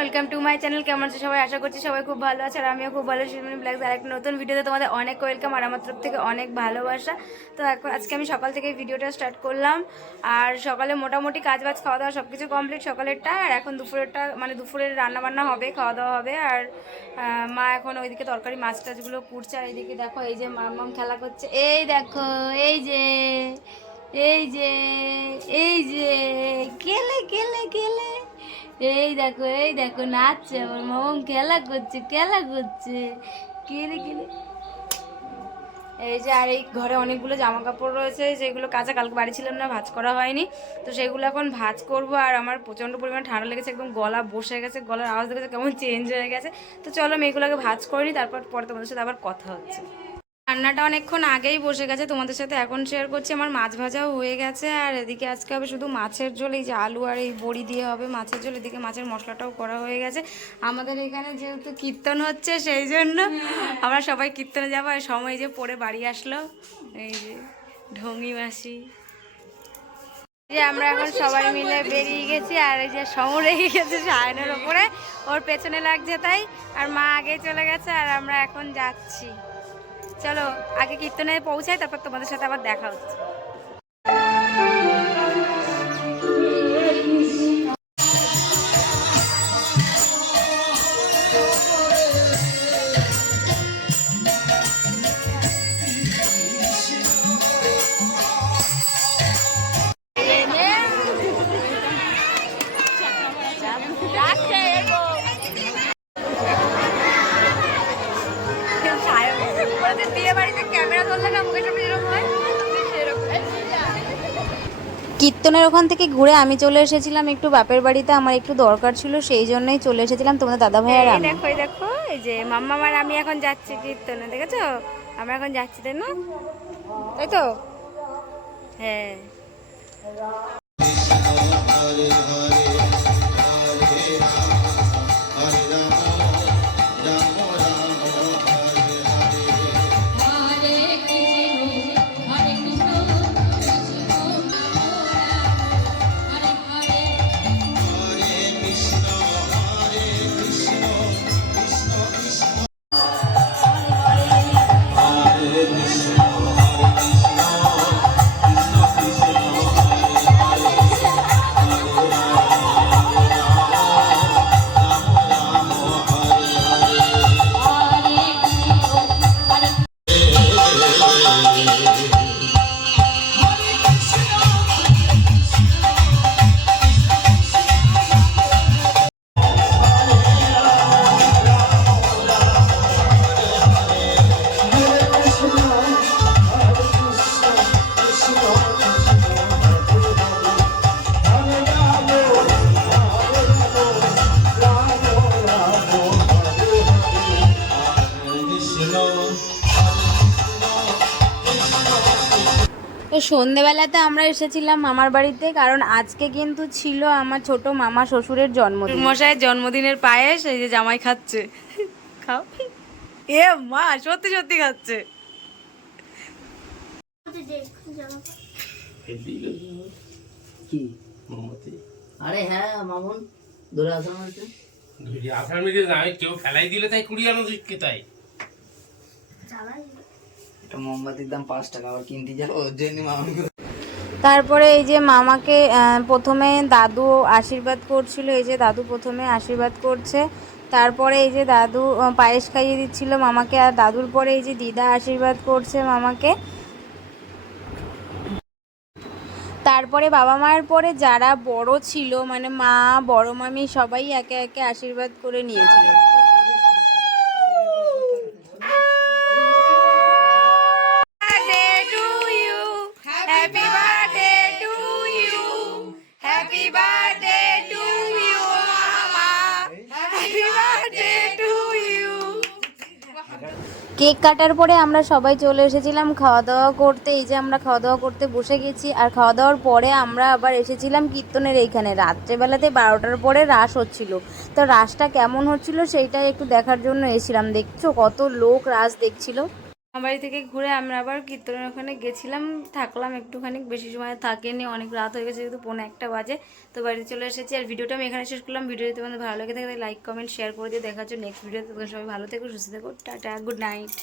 Welcome to my channel কেমন আছে সবাই? আশা করছি সবাই খুব ভালো আছে আর আমিও খুব ভালো শিরমনি ব্ল্যাগস আর একটা নতুন ভিডিওতে তোমাদের অনেক ওয়েলকাম আর আমার তরফ থেকে অনেক ভালোবাসা। তো এখন আজকে আমি সকাল থেকে ভিডিওটা স্টার্ট করলাম। আর সকালে মোটামুটি কাজ বাজ খাওয়া দাওয়া সব কিছু কমপ্লিট সকালেরটা। আর এখন দুপুরেরটা মানে দুপুরের রান্না বান্না হবে খাওয়া দাওয়া হবে। আর মা এখন ওইদিকে তরকারি মাছ টাছগুলো কুড়ছে আর এইদিকে দেখো এই যে মাম খেলা করছে। এই দেখো, এই যে এই যে এই যে কেলে কেলে কেলে এই দেখো এই দেখো, নাচছে আমার মামাম খেলা করছে খেলা করছে। কেলে কেলে এই যে, আর এই ঘরে অনেকগুলো জামা কাপড় রয়েছে, যেগুলো কাঁচা, কালকে বাড়ি ছিলাম না, ভাজ করা হয়নি। তো সেগুলো এখন ভাজ করব, আর আমার প্রচণ্ড পরিমাণ ঠান্ডা লেগেছে, একদম গলা বসে গেছে, গলার আওয়াজ দেখেছে কেমন চেঞ্জ হয়ে গেছে। তো চলো আমি এগুলোকে ভাজ করিনি তারপর পরে তোমাদের সাথে আবার কথা হচ্ছে। রান্নাটা অনেকক্ষণ আগেই বসে গেছে, তোমাদের সাথে এখন শেয়ার করছি। আমার মাছ ভাজাও হয়ে গেছে, আর এদিকে আজকে হবে শুধু মাছের ঝোল, এই যে আলু আর এই বড়ি দিয়ে হবে মাছের ঝোল, এদিকে মাছের মশলাটাও করা হয়ে গেছে। আমাদের এখানে যেহেতু কীর্তন হচ্ছে, সেই জন্য আমরা সবাই কীর্তনে যাব, আর সময় যে পরে বাড়ি আসলো, এই যে ঢঙ্গি মাসি। যে আমরা এখন সবাই মিলে বেরিয়ে গেছি, আর এই যে রেখে গেছে সায়নের ওপরে, ওর পেছনে লাগছে তাই, আর মা আগে চলে গেছে, আর আমরা এখন যাচ্ছি। চলো আগে কীর্তনে পৌঁছাই তারপর তোমাদের সাথে আবার দেখা হচ্ছে। কীর্তনের ওখান থেকে ঘুরে আমি চলে এসেছিলাম একটু বাপের বাড়িতে আমার একটু দরকার ছিল সেই জন্যই চলে এসেছিলাম। তোমাদের দাদা ভাই আর আমি। দেখো দেখো এই যে মাম্মা আর আমি এখন যাচ্ছি কীর্তনে দেখেছ? আমরা এখন যাচ্ছি তাই না? তাই তো? হ্যাঁ। সন্ধেবেলাতে আমরা এসেছিলাম মামার বাড়িতে কারণ আজকে কিন্তু ছিল আমার ছোট মামা শ্বশুরের জন্মদিন। মশাইয়ের জন্মদিনের পায়েস এই যে জামাই খাচ্ছে। খাও। এ মা সত্যি সত্যি খাচ্ছে। কি আরে হ্যাঁ মামুন দূরে আসার মধ্যে। আমি কেউ ফেলাই দিলে তাই কুড়ি আনো দিকে তাই। তারপরে এই যে মামাকে প্রথমে দাদু আশীর্বাদ করছিল, এই যে দাদু প্রথমে আশীর্বাদ করছে। তারপরে এই যে দাদু পায়েস খাইয়ে দিচ্ছিল মামাকে, আর দাদুর পরে এই যে দিদা আশীর্বাদ করছে মামাকে। তারপরে বাবা মায়ের পরে যারা বড় ছিল মানে মা, বড় মামি, সবাই একে একে আশীর্বাদ করে নিয়েছিল। কেক কাটার পরে আমরা সবাই চলে এসেছিলাম খাওয়া দাওয়া করতে। এই যে আমরা খাওয়া দাওয়া করতে বসে গেছি আর খাওয়া দাওয়ার পরে আমরা আবার এসেছিলাম কীর্তনের এইখানে। রাত্রেবেলাতে বারোটার পরে রাস হচ্ছিল। তো রাসটা কেমন হচ্ছিল সেইটাই একটু দেখার জন্য এসেছিলাম। দেখছ কত লোক রাস দেখছিল? বাড়ি থেকে ঘুরে আমরা আবার কীর্তনের ওখানে গেছিলাম, থাকলাম একটুখানি, বেশি সময় থাকেনি, অনেক রাত হয়ে গেছে যেহেতু পৌনে একটা বাজে, তো বাড়িতে চলে এসেছি। আর ভিডিওটা আমি এখানে শেষ করলাম। ভিডিও যদি তোমাদের ভালো লেগে থাকে লাইক কমেন্ট শেয়ার করে দিয়ে দেখা জন্য নেক্সট ভিডিওতে তোমাদের সবাই ভালো থেকো, সুস্থ থাকো, টাটা গুড নাইট